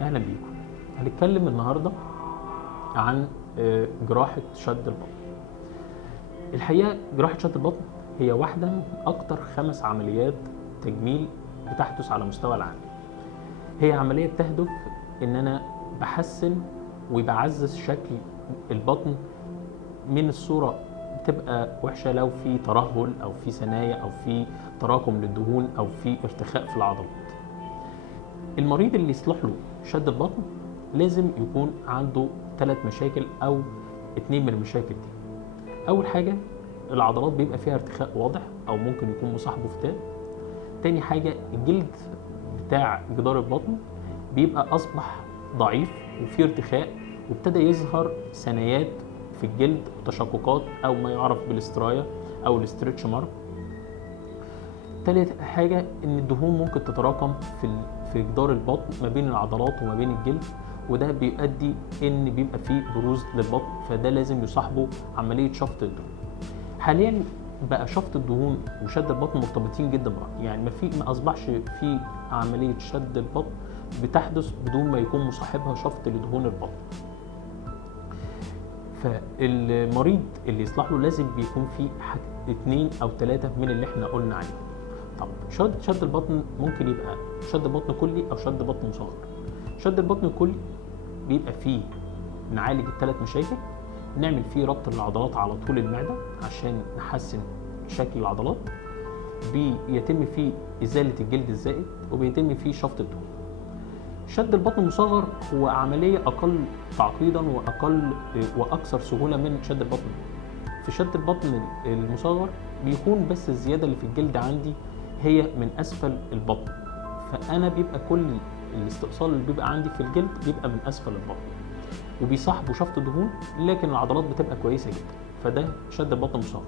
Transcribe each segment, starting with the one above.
اهلا بيكم. هنتكلم النهارده عن جراحه شد البطن. الحقيقه جراحه شد البطن هي واحده من اكتر 5 عمليات تجميل بتحدث على مستوى العالم. هي عمليه بتهدف ان انا بحسن وبعزز شكل البطن من الصوره بتبقى وحشه لو في ترهل او في ثنايا او في تراكم للدهون او في ارتخاء في العضلات. المريض اللي يصلح له شد البطن لازم يكون عنده 3 مشاكل او 2 من المشاكل دي. اول حاجه العضلات بيبقى فيها ارتخاء واضح او ممكن يكون مصاحبه فتاء. تاني حاجه الجلد بتاع جدار البطن بيبقى اصبح ضعيف وفيه ارتخاء وابتدى يظهر ثنايات في الجلد وتشققات او ما يعرف بالاسترايا او الاسترتش مارك. تالت حاجه ان الدهون ممكن تتراكم في جدار البطن ما بين العضلات وما بين الجلد، وده بيؤدي ان بيبقى فيه بروز للبطن، فده لازم يصاحبه عمليه شفط الدهون. حاليا بقى شفط الدهون وشد البطن مرتبطين جدا ببعض، يعني ما اصبحش في عمليه شد البطن بتحدث بدون ما يكون مصاحبها شفط لدهون البطن. فالمريض اللي يصلح له لازم بيكون فيه 2 أو 3 من اللي احنا قلنا عليه. طب شد البطن ممكن يبقى شد بطن كلي او شد بطن مصغر. شد البطن الكلي بيبقى فيه نعالج ال3 مشاكل، نعمل فيه ربط العضلات على طول المعده عشان نحسن شكل العضلات، بيتم فيه ازاله الجلد الزائد، وبيتم فيه شفط الدهون. شد البطن المصغر هو عمليه اقل تعقيدا واكثر سهوله من شد البطن. في شد البطن المصغر بيكون بس الزياده اللي في الجلد عندي هي من اسفل البطن، فانا بيبقى كل الاستئصال اللي بيبقى عندي في الجلد بيبقى من اسفل البطن وبيصاحبه شفط دهون، لكن العضلات بتبقى كويسه جدا. فده شد البطن المصغر.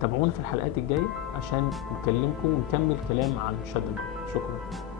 تابعونا في الحلقات الجايه عشان نكلمكم ونكمل كلام عن شد البطن. شكرا.